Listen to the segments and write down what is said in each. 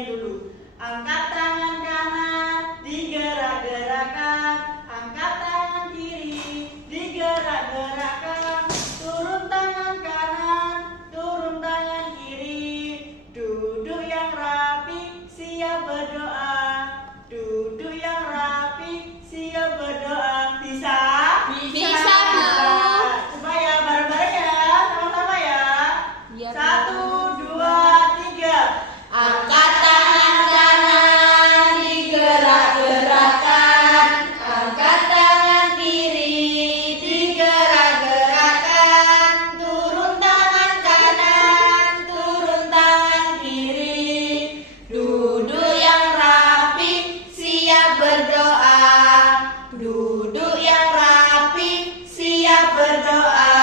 bagian dulu. Angkat tangan kanan, digerak-gerakkan. Angkat tangan kiri, digerak-gerakkan. Turun tangan kanan, turun tangan kiri. Duduk yang rapi, siap berdoa. Duduk yang rapi, siap berdoa. Bisa? Bisa, Bu. Coba ya, bareng-bareng ya, sama-sama ya. Iya, Bu. 1, 2, 3. Angkat tangan kanan, digerak-gerakkan. Angkat tangan kiri, digerak-gerakkan. Turun tangan kanan, turun tangan kiri. Duduk yang rapi, siap berdoa. Duduk yang rapi, siap berdoa.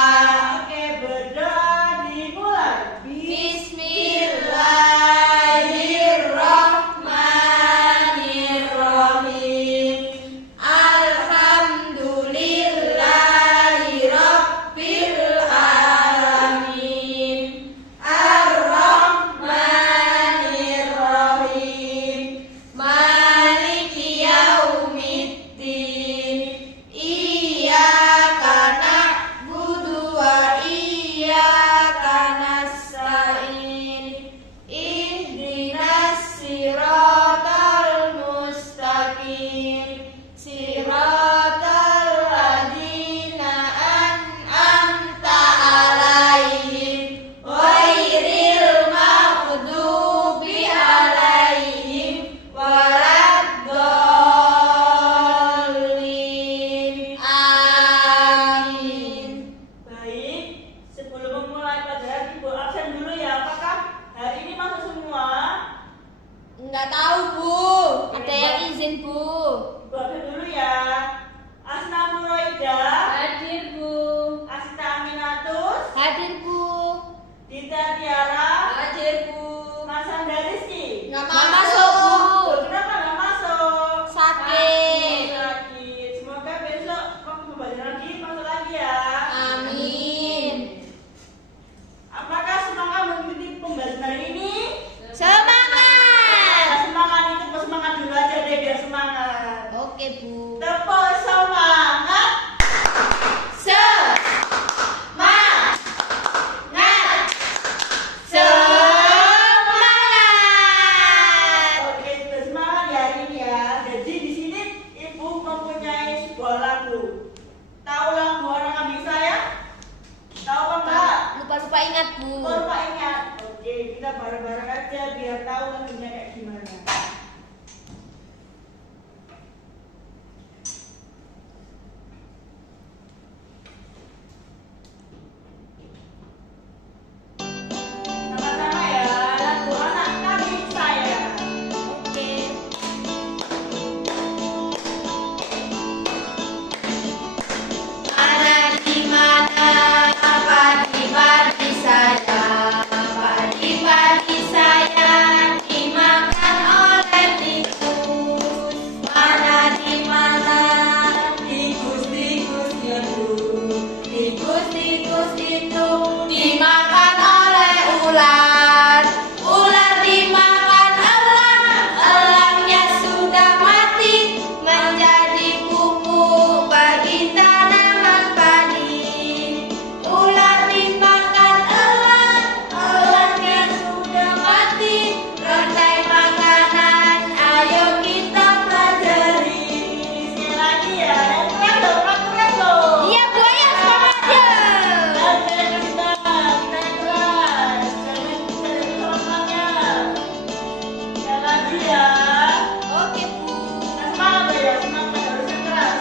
Oke, berdoa dimulai. Bismillahirrahmanirrahim. Alhamdulillahirabbil alamin. Ar-Rahmanirrahim. Maliki yaumiddin. Iyyaka na'budu wa iyyaka nasta'in. Ihdinas siratal mustaqim. Siratal ladzina an'amta 'alaihim ghairil maghdubi 'alaihim waladdallin. Amin. Baik, sebelum memulai pelajaran Ibu absen dulu ya. Apakah hari ini masuk semua? Enggak tahu, Bu. Ada yang izin, Bu. Ibu absen dulu ya. Asna Muroida, Hadir, Bu. Asita Aminatus, Hadir, Bu. Dita Tiara, Hadir, Bu. Mas Anda Rizky. Nggak masuk, Bu. Loh, kenapa nggak masuk? Sakit. Sakit. Semoga besok waktu pembelajaran lagi masuk lagi ya. Amin. Apakah semangat mengikuti pembelajaran hari ini? Semangat. Semangat itu semangat dulu aja deh biar semangat. Oke, Bu. Tepuk semangat. Semangat. Semangat. Oke, sudah semangat ya hari ini ya. Jadi di sini Ibu mempunyai sebuah lagu. Tahu lagu Orang Kambing Saya? Tahu apa enggak? Lupa ingat, Bu. Lupa ingat. Oke, kita bareng-bareng aja biar tahu lagunya kayak gimana. Sama-sama ya, lagu Anak Kambing Saya. Oke. Mana di mana padi-padi saya, padi-padi saya dimakan oleh tikus. Mana di mana Tikus-tikus itu, tikus-tikus itu dimakan oleh ular. Ular dimakan elang, elangnya sudah mati menjadi pupuk bagi tanaman padi. Ular dimakan elang, elangnya sudah mati rantai makanan. Ayo kita pelajari. sekali lagi ya. Keren loh. Iya, Bu, ayo semangat ya. Oke, Bu.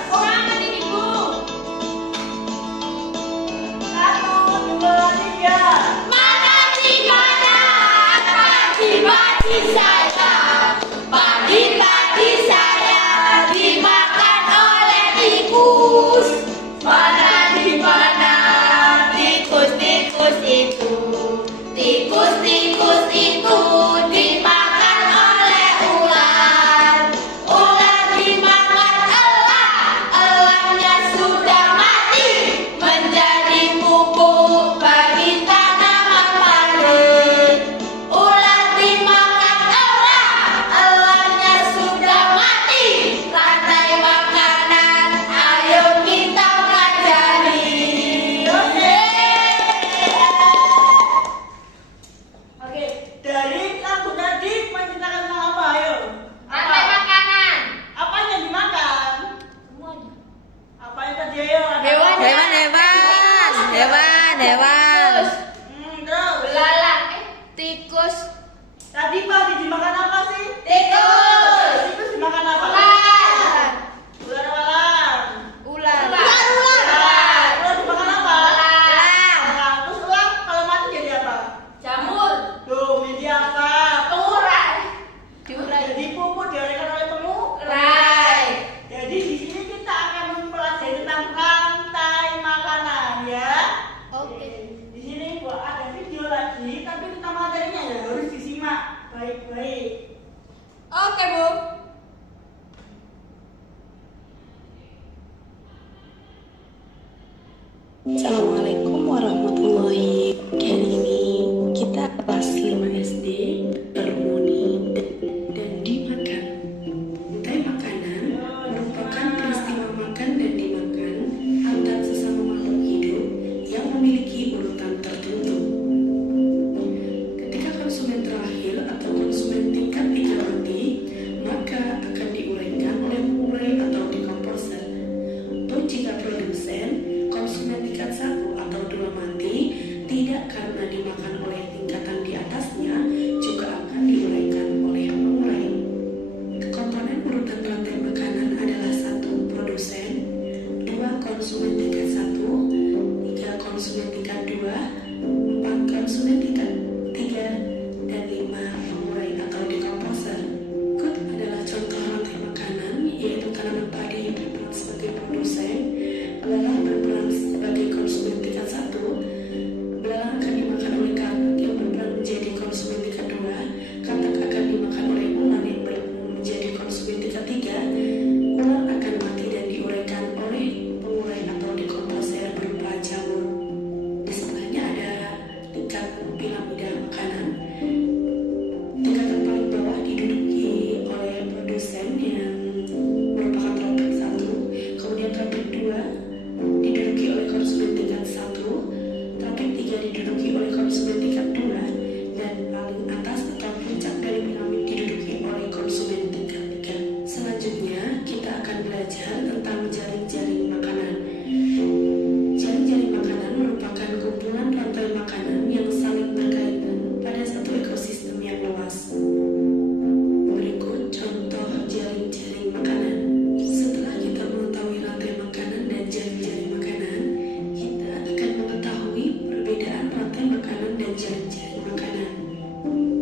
Semangat ini, Bu. Mana di mana padi-padi saya, padi-padi saya dimakan oleh tikus. Mana di mana tikus-tikus itu, tikus-tikus itu dimakan oleh ular. Ular dimakan elang, elangnya sudah mati menjadi pupuk bagi tanaman padi. Ular dimakan elang, Oke, Bu. Assalamualaikum warahmatullahi wabarakatuh. Kali ini kita kelas 5 SD bermuni dan dimakan. Teh makanan merupakan peristiwa makan dan dimakan antar sesama makhluk hidup yang memiliki urutan tertentu. Ketika konsumen terakhir atau konsumen tingkat 3 mati, maka akan diuraikan oleh pengurai atau dekomposer. Atau jika produsen konsumen tingkat 1 atau 2 mati, tidak karena dimakan oleh tingkatan di atasnya, juga akan diuraikan oleh pengurai. Komponen urutan rantai makanan adalah 1 produsen, 2 konsumen tingkat 1, 3 konsumen tingkat 2, 4 konsumen tingkat 3, dan 5 pengurai atau dekomposer. Berikut adalah contoh rantai makanan, yaitu tanaman padi berperan sebagai produsen, belalang berperan sebagai konsumen tingkat 1, belalang akan dimakan oleh katak yang berperan menjadi konsumen tingkat 2, katak akan dimakan oleh ular yang berperan menjadi konsumen tingkat 3, ular akan mati dan diuraikan oleh pengurai atau dekomposer berupa jamur. Di sebelahnya ada tingkat piramida makanan. Tingkatan paling bawah diduduki oleh produsen yang merupakan tropik 1, kemudian tropik 2 diduduki oleh konsumen tingkat 1, tropik 3 diduduki oleh konsumen tingkat 2, dan paling atas atau puncak dari piramid diduduki oleh konsumen tingkat 3. Selanjutnya, kita akan belajar tentang jaring-jaring makanan. Jaring-jaring makanan merupakan kumpulan rantai makanan yang saling berkaitan pada satu ekosistem yang luas. Berikut contoh jaring-jaring makanan. Setelah kita mengetahui rantai makanan dan jaring-jaring makanan, kita akan mengetahui perbedaan rantai makanan dan jaring-jaring makanan.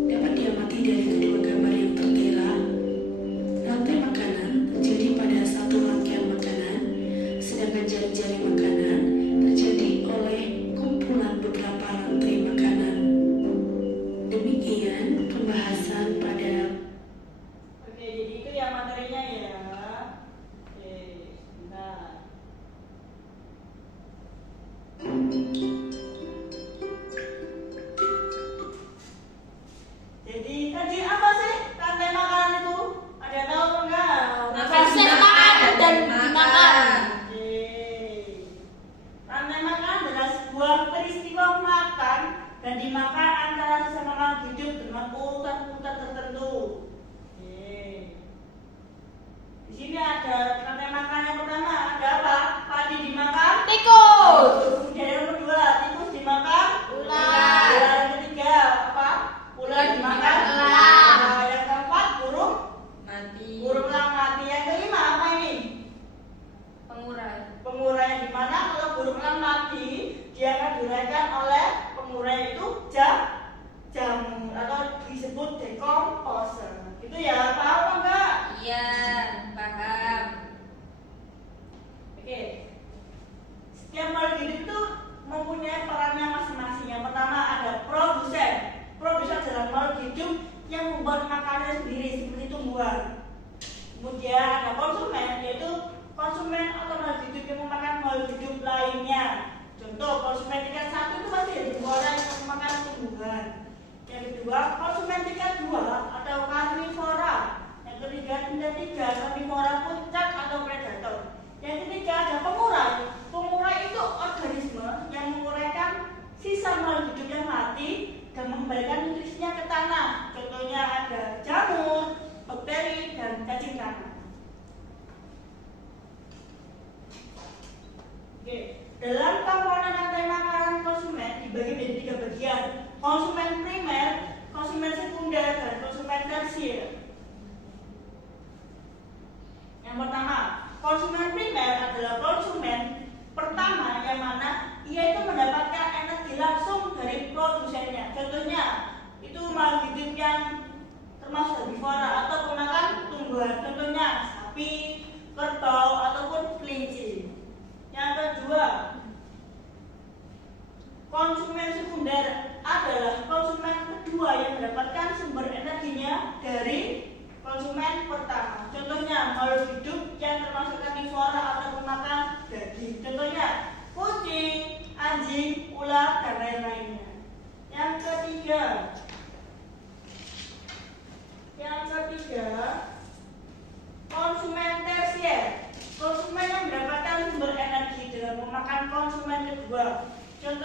Dapat diamati dari kedua gambar yang tertera. Rantai makanan terjadi pada satu rangkaian makanan, sedangkan jaring-jaring makanan terjadi oleh kumpulan beberapa rantai makanan. Demikian pembahasan pada Oke, jadi itu ya materinya ya. Oke, sebentar. Jadi tadi apa sih rantai makanan itu? Ada yang tahu apa enggak? Proses makan dan dimakan. Oke. Rantai makanan adalah sebuah peristiwa makan dan dimakan antara sesama makhluk hidup dengan urutan-urutan tertentu. Oke. Di sini ada rantai makan yang pertama, ada apa? Padi dimakan. Tikus. Kemudian yang kedua, tikus dimakan. Ular. Yang ketiga apa? Ular dimakan. Elang. Nah, yang keempat burung. Mati. Burung elang mati. Yang kelima apa ini? Pengurai. Pengurai di mana kalau burung elang mati, dia akan diuraikan oleh pengurai itu jamu atau disebut dekomposer. Itu ya, tahu apa enggak? Iya, paham. Oke. Setiap makhluk hidup itu mempunyai perannya masing-masing. Yang pertama ada produsen. Produsen adalah makhluk hidup yang membuat makanan sendiri seperti tumbuhan. Kemudian ada konsumen, yaitu konsumen atau makhluk hidup yang memakan makhluk hidup lainnya. Contoh, konsumen tingkat 1 itu pasti ada orang yang memakan tumbuhan. Yang kedua, konsumen tingkat 2 atau karnivora. Yang ketiga, tingkat 3 karnivora puncak atau predator. Yang ketiga ada pengurai. Pengurai itu organisme yang menguraikan sisa makhluk hidup yang mati dan mengembalikan nutrisinya ke tanah. Contohnya ada jamur, bakteri, dan cacing tanah. Oke. Dalam komponen rantai makanan konsumen dibagi menjadi 3 bagian: konsumen primer, konsumen sekunder, dan konsumen tersier.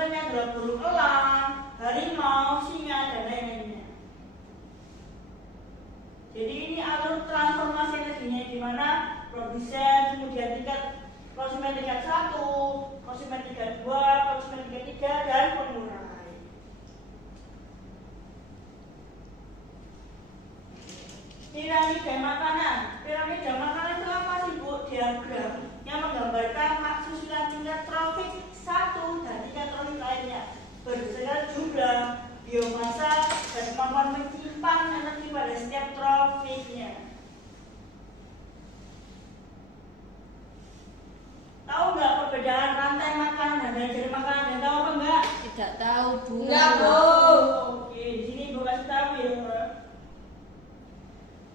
konsumennya adalah burung elang, harimau, singa, dan lain-lainnya. Jadi ini alur transformasi energinya di mana produsen, kemudian tingkat konsumen tingkat 1, konsumen tingkat 2, konsumen tingkat 3, dan pengurai. Piramida makanan. Piramida makanan itu apa sih, Bu? Diagram yang menggambarkan hak susunan tingkat trofik 1 dan tingkat trofik lainnya berdasarkan jumlah biomasa dan kemampuan menyimpan energi pada setiap trofiknya. Tahu nggak perbedaan rantai makanan dan dari makanan? Dan tahu apa enggak? Tidak tahu, Bu. Enggak, Bu. Oke, di sini Bu kasih tahu ya.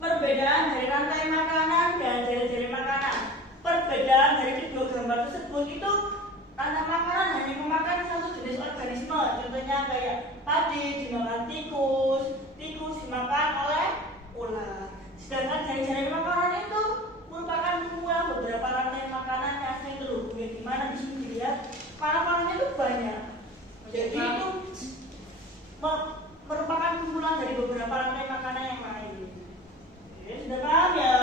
Perbedaan dari rantai makanan dan jari-jari makanan. Perbedaan dari kedua gambar tersebut itu rantai makanan hanya memakan satu jenis organisme. Contohnya kayak padi dimakan tikus, tikus dimakan oleh ular. Sedangkan jari-jari makanan itu merupakan kumpulan beberapa rantai makanan yang sering terhubung. Di mana di sini dilihat makanan itu banyak. Jadi itu merupakan kumpulan dari beberapa rantai makanan yang lain. Oke, sudah paham ya?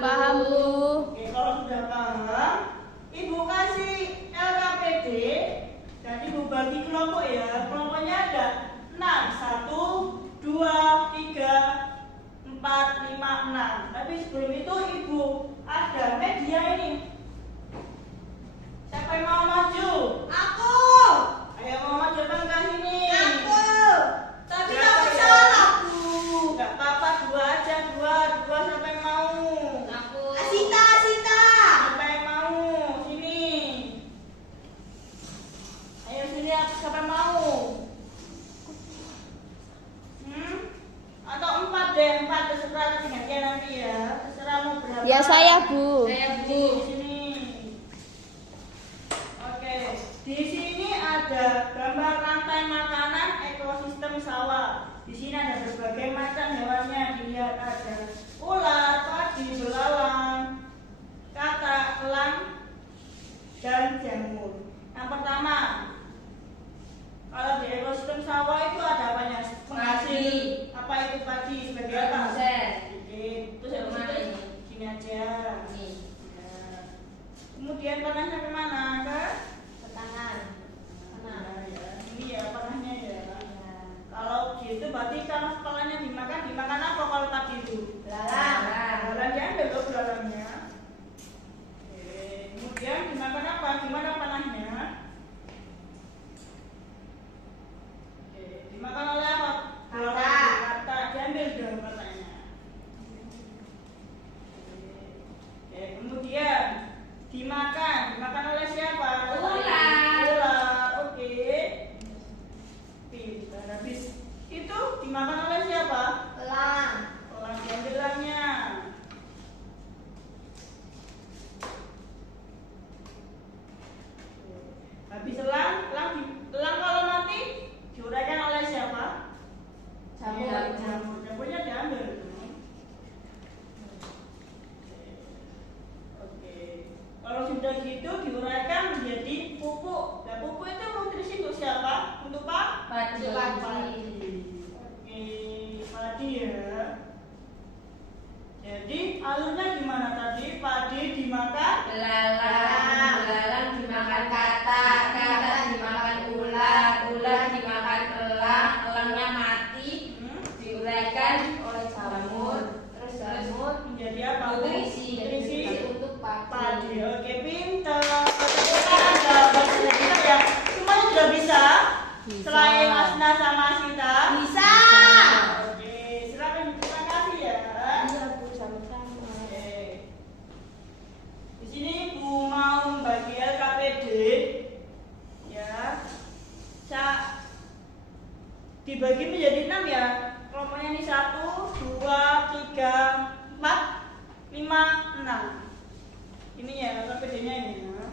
Paham, Bu. Oke, kalau sudah paham, Ibu kasih LKPD dan Ibu bagi kelompok ya. Kelompoknya ada 6, 1, 2, 3, 4, 5, 6. Tapi sebelum itu Ibu ada media ini. Siapa yang mau maju? Aku. Ayo mau maju apa enggak sini? Aku. Tapi Berapa tak ya? salah, Bu. Enggak apa-apa, 2 aja, 2 siapa yang mau? Aku. Asita. Siapa yang mau? Sini. Ayo sini, siapa yang mau? Atau 4 deh, 4 terserah gantian nanti ya. Terserah mau berapa. Ya saya, Bu. Di sini. Oke, di sini ada gambar rantai makanan ekosistem sawah. Di sini ada berbagai macam hewannya. Dilihat ada ular, padi, belalang, katak, elang, dan jamur. Yang pertama, kalau di ekosistem sawah itu ada apanya? Penghasil. Apa itu padi? Sebagai apa? Bibit. Terus yang mana ini? Sini aja. Ya. Kemudian tanahnya kemana? Ke Tangan. Nah, ya. Ini ya tanahnya ya. Kalau gitu berarti kalau kepalanya dimakan apa kalau padi itu? Belalang diambil loh belalangnya. Oke. Kemudian dimakan apa? Gimana panahnya? Oke. Dimakan oleh apa? Kata. Diambil dong katanya. Oke. Kemudian dimakan oleh siapa? Ular. Oke. Pintar. Habis itu dimakan oleh siapa? Elang. Diambil elangnya. Habis elang kalau mati diuraikan oleh siapa? Jamurnya diambil. Oke. Kalau sudah gitu diuraikan menjadi pupuk. Nah, pupuk itu nutrisi untuk siapa? Untuk Padi. Oke, padi ya. Jadi alurnya gimana tadi? Padi dimakan Belalang dimakan katak dimakan ular dimakan elangnya mati, diuraikan oleh jamur, terus jamur menjadi apa? nutrisi untuk Padi. padi. Oke, pintar. Sekarang jawabannya kita ya. Semuanya sudah bisa? Selain Asna sama Sita? Bisa. Oke, silakan terima kasih ya. Sama-sama. Oke. Di sini Bu mau membagi LKPD ya. Dibagi menjadi 6 ya. Kelompoknya ini 1, 2, 3, 4, 5, 6. Ini ya LKPD-nya ini ya.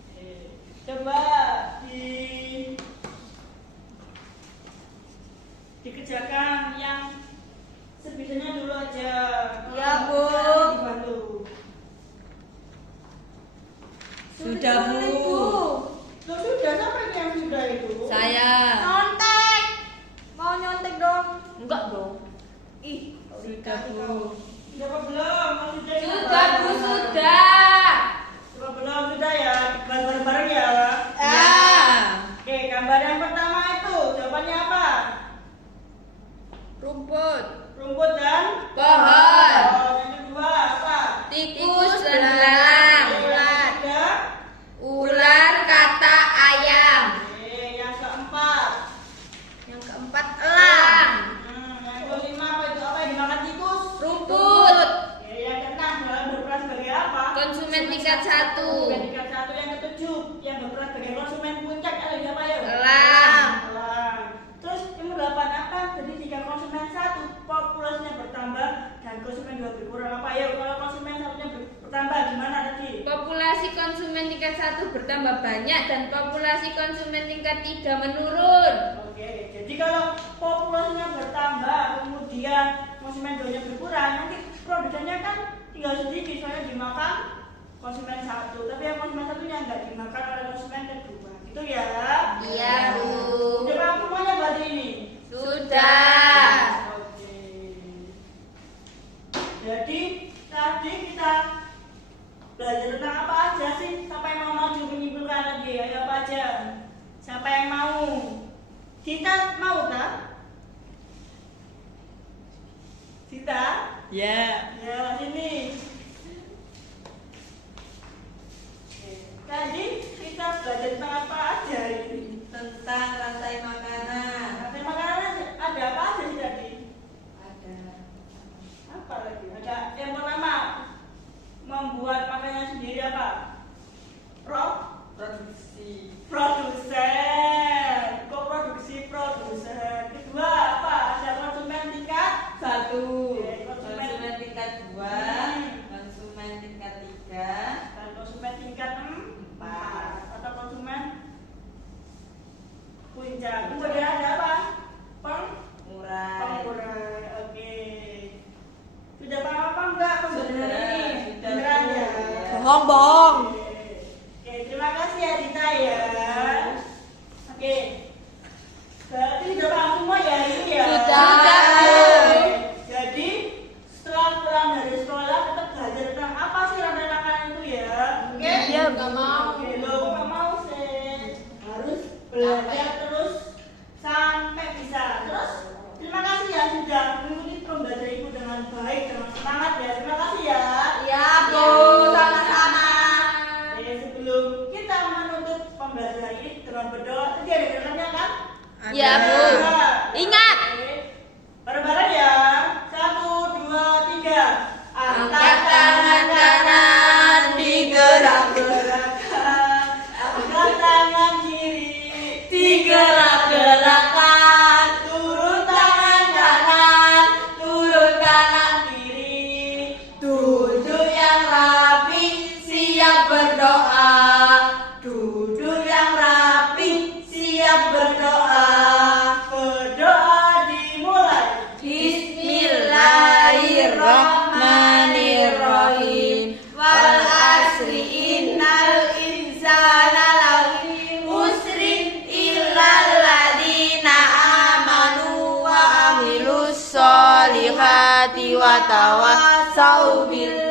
Oke. Coba dikerjakan yang sebisanya dulu aja. Ya, Bu. Dibantu. Yang pertama itu jawabannya apa? Rumput. Rumput dan Pohon. Yang kedua apa? Tikus dan belalang. Yang ketiga. Ular, kata, ayam. Yang keempat. Yang keempat, elang. Yang kelima apa itu? Apa yang dimakan tikus? Rumput. Yang keenam berperan sebagai apa? Konsumen tingkat 1. Konsumen tingkat 1. Yang ketujuh yang berperan sebagai konsumen puncak ada siapa ya? Elang. Elang. Terus yang ke-8 apa? Jadi jika konsumen 1 populasinya bertambah dan konsumen 2 berkurang apa ya? Kalau konsumen 1-nya bertambah gimana tadi? Populasi konsumen tingkat 1 bertambah banyak dan populasi konsumen tingkat 3 menurun. Oke, jadi kalau populasinya bertambah kemudian konsumen 2-nya berkurang, nanti produsennya kan tinggal sedikit soalnya dimakan konsumen 1, tapi yang konsumen 1-nya nggak dimakan oleh konsumen kedua. Itu ya? Iya, Bu. Udah paham semuanya berarti ini? Sudah. Oke. Jadi tadi kita belajar tentang apa aja sih? Siapa yang mau maju menyimpulkan tadi? Ayo apa aja? Siapa yang mau? Kita mau tak? Sita? Ya. Ya, sini. Tadi kita belajar tentang apa aja ini? Tentang rantai makanan. Rantai makanan ada apa aja sih tadi? Ada Apa lagi? Ada yang pertama membuat makanan sendiri apa? produksi. Produsen. Kok produsen? Kedua apa? Ada konsumen tingkat 1. Konsumen tingkat 2, konsumen tingkat 3, Dan konsumen tingkat 4 atau konsumen puncak. Kemudian ada apa? murai. Pengurai. Oke. Sudah paham apa enggak pembenaran ini? Sudah. Beneran ya? Bohong. Oke, terima kasih ya Dita ya. Oke. Berarti sudah paham semua ya ini ya? Sudah. Oke. Jadi setelah pulang dari sekolah kita belajar tentang apa sih rantai makanan itu ya? Oke? Iya, nggak mau. Oke, lo nggak mau sih. Harus belajar terus sampai bisa. Terus terima kasih ya sudah mengikuti pembelajaran ibu dengan baik, dengan semangat ya. Terima kasih ya. Iya, Bu. Sama-sama. Oke, sebelum kita menutup pembelajaran ini dengan berdoa, tadi ada gerakannya kan? Iya, Bu. Ingat. Oke. Bareng-bareng ya. 1, 2, 3. Angkat tangan kanan, digerak-gerakkan. Angkat tangan kiri, digerak-gerakkan. turun tangan kanan, turun kanan kiri. Duduk yang rapi, siap berdoa. Duduk yang rapi, siap berdoa. Berdoa dimulai. Bismillahirrahmanirrahim. Wal asri innal insana lafi khusrin illal ladzina amanu wa amilus solihati wa tawassaw bil